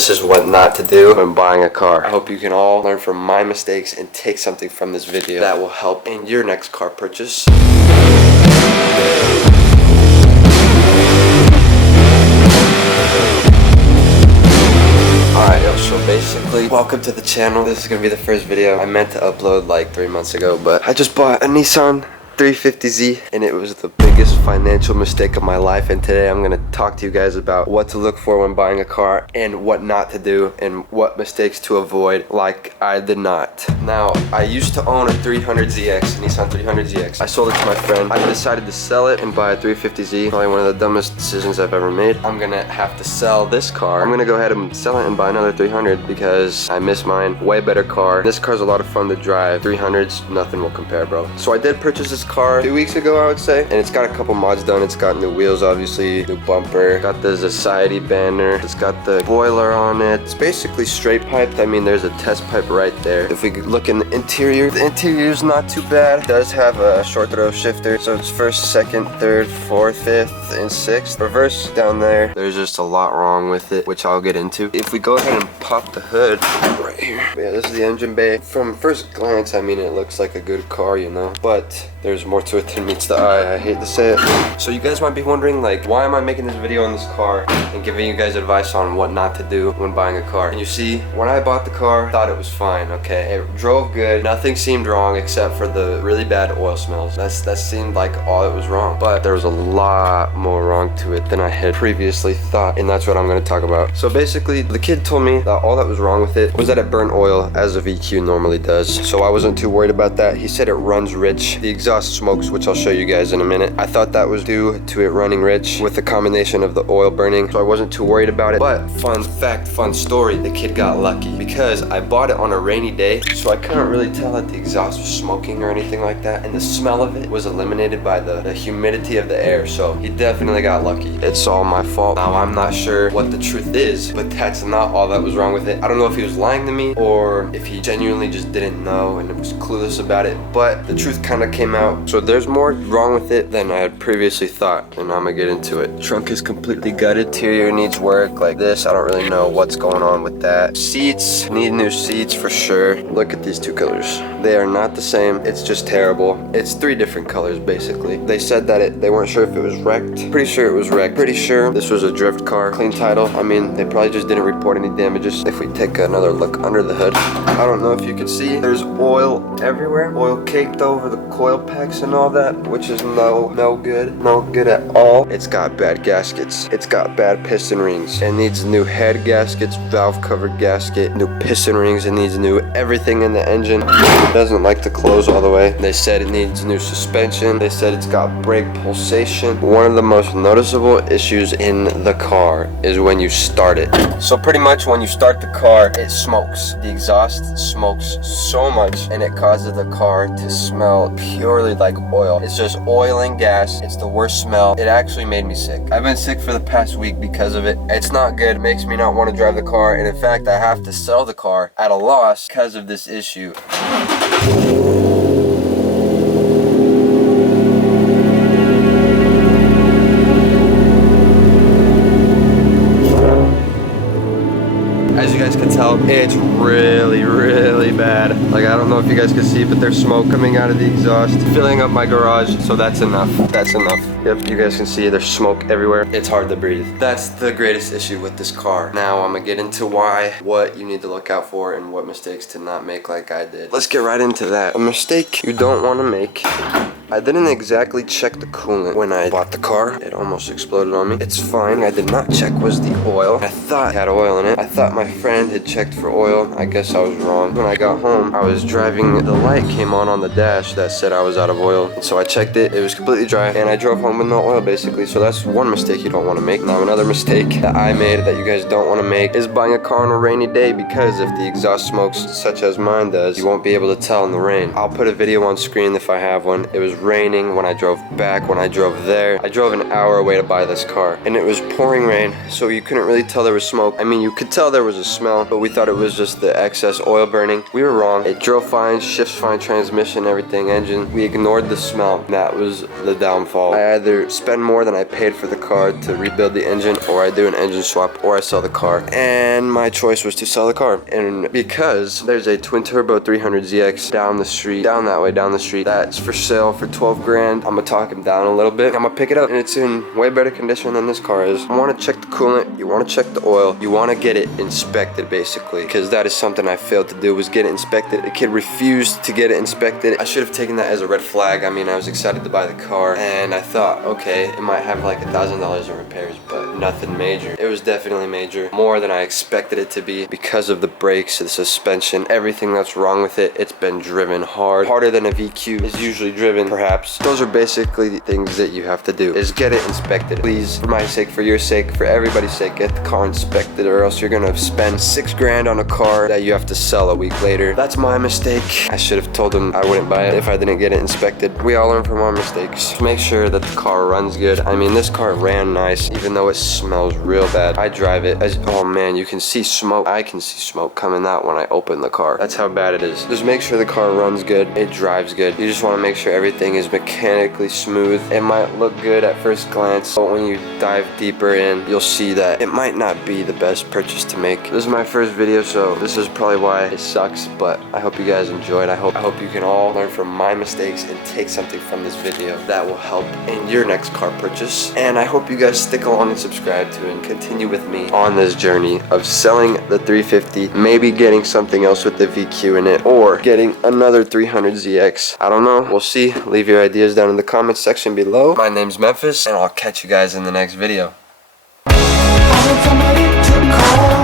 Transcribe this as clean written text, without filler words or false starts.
this is what not to do when buying a car. I hope you can all learn from my mistakes and take something from this video that will help in your next car purchase. Alright, so basically, welcome to the channel. This is gonna be the first video. I meant to upload like 3 months ago, but I just bought a Nissan 350Z and it was the biggest financial mistake of my life, and today I'm gonna talk to you guys about what to look for when buying a car and what not to do and what mistakes to avoid, like I did not. Now, I used to own a 300ZX, Nissan 300ZX. I sold it to my friend. I decided to sell it and buy a 350Z. Probably one of the dumbest decisions I've ever made. I'm gonna have to sell this car. I'm gonna go ahead and sell it and buy another 300 because I miss mine. Way better car. This car's a lot of fun to drive. 300s, nothing will compare, bro. So I did purchase this car 2 weeks ago, I would say, and it's got a couple mods done. It's got new wheels, obviously, new bumper, got the society banner, it's got the boiler on it. It's basically straight piped. I mean, there's a test pipe right there. If we look in the interior is not too bad. It does have a short throw shifter, so it's first, second, third, fourth, fifth, and sixth. Reverse down there. There's just a lot wrong with it, which I'll get into. If we go ahead and pop the hood right here. But yeah, this is the engine bay. From first glance, I mean, it looks like a good car, you know, but there's more to it than meets the eye. I hate to say it. So you guys might be wondering, like, why am I making this video on this car and giving you guys advice on what not to do when buying a car? And you see, when I bought the car, I thought it was fine, okay? It drove good. Nothing seemed wrong except for the really bad oil smells. That seemed like all that was wrong. But there was a lot more wrong to it than I had previously thought, and that's what I'm gonna talk about. So basically, the kid told me that all that was wrong with it was that it burnt oil, as a VQ normally does. So I wasn't too worried about that. He said it runs rich. The exhaust smokes, which I'll show you guys in a minute. I thought that was due to it running rich with the combination of the oil burning, so I wasn't too worried about it. But fun fact, fun story, the kid got lucky because I bought it on a rainy day, so I couldn't really tell that the exhaust was smoking or anything like that, and the smell of it was eliminated by the humidity of the air, so he definitely got lucky. It's all my fault. Now, I'm not sure what the truth is, but that's not all that was wrong with it. I don't know if he was lying to me or if he genuinely just didn't know and was clueless about it, but the truth kind of came out. So there's more wrong with it than I had previously thought, and I'm gonna get into it. Trunk is completely gutted. Interior needs work like this. I don't really know what's going on with that. Seats need new seats for sure. Look at these two colors. They are not the same. It's just terrible. It's 3 different colors basically. They said that they weren't sure if it was wrecked. Pretty sure it was wrecked. Pretty sure this was a drift car. Clean title. I mean, they probably just didn't report any damages. If we take another look under the hood, I don't know if you can see, there's oil everywhere. Oil caked over the coil packs and all that, which is no good at all. It's got bad gaskets. It's got bad piston rings. It needs new head gaskets, valve cover gasket, new piston rings. It needs new everything in the engine. It doesn't like to close all the way. They said it needs new suspension. They said it's got brake pulsation. One of the most noticeable issues in the car is when you start it. So pretty much when you start the car, it smokes. The exhaust smokes so much, and it causes the car to smell purely like oil. It's just oil and gas. It's the worst smell. It actually made me sick. I've been sick for the past week because of it. It's not good. It makes me not want to drive the car, and in fact, I have to sell the car at a loss because of this issue. As you guys can tell, it's really bad. Like, I don't know if you guys can see, but there's smoke coming out of the exhaust, filling up my garage, so that's enough. That's enough. Yep, you guys can see there's smoke everywhere. It's hard to breathe. That's the greatest issue with this car. Now I'm gonna get into what you need to look out for and what mistakes to not make like I did. Let's get right into that. A mistake you don't want to make. I didn't exactly check the coolant when I bought the car. It almost exploded on me. It's fine. I did not check was the oil. I thought it had oil in it. I thought my friend had checked for oil. I guess I was wrong. When I got home, I was driving. The light came on the dash that said I was out of oil. And so I checked it. It was completely dry, and I drove home with no oil basically. So that's one mistake you don't want to make. Now another mistake that I made that you guys don't want to make is buying a car on a rainy day, because if the exhaust smokes such as mine does, you won't be able to tell in the rain. I'll put a video on screen if I have one. It was raining when I drove back, when I drove there. I drove an hour away to buy this car, and it was pouring rain, so you couldn't really tell there was smoke. I mean, you could tell there was a smell, but we thought it was just the excess oil burning. We were wrong. It drove fine, shifts fine, transmission, everything, engine. We ignored the smell. That was the downfall. I either spend more than I paid for the car to rebuild the engine, or I do an engine swap, or I sell the car. And my choice was to sell the car. And because there's a twin turbo 300ZX down the street, down that way, down the street, that's for sale for 12 grand. I'm gonna talk him down a little bit. I'm gonna pick it up, and it's in way better condition than this car is. You wanna check the coolant, you wanna check the oil, you wanna get it inspected basically, because that is something I failed to do, was get it inspected. The kid refused to get it inspected. I should have taken that as a red flag. I mean, I was excited to buy the car, and I thought, okay, it might have like $1,000 in repairs, but nothing major. It was definitely major, more than I expected it to be, because of the brakes, the suspension, everything that's wrong with it. It's been driven hard, harder than a VQ is usually driven, perhaps. Those are basically the things that you have to do, is get it inspected. Please, for my sake, for your sake, for everybody's sake, get the car inspected, or else you're gonna spend 6 grand on a car that you have to sell a week later. That's my mistake. I should have told him I wouldn't buy it if I didn't get it inspected. We all learn from our mistakes. Make sure that the car runs good. I mean, this car ran nice, even though it smells real bad. I drive it as, oh man, you can see smoke. I can see smoke coming out when I open the car. That's how bad it is. Just make sure the car runs good, it drives good. You just want to make sure everything is mechanically smooth. It might look good at first glance, but when you dive deeper in, you'll see that it might not be the best purchase to make. This is my first video, so this is probably why it sucks, but I hope you guys enjoyed. I hope you can all learn from my mistakes and take something from this video that will help in your next car purchase. And I hope you guys stick along and subscribe to and continue with me on this journey of selling the 350, maybe getting something else with the VQ in it, or getting another 300ZX. I don't know. We'll see. Leave your ideas down in the comments section below. My name's Memphis, and I'll catch you guys in the next video. I want somebody to call.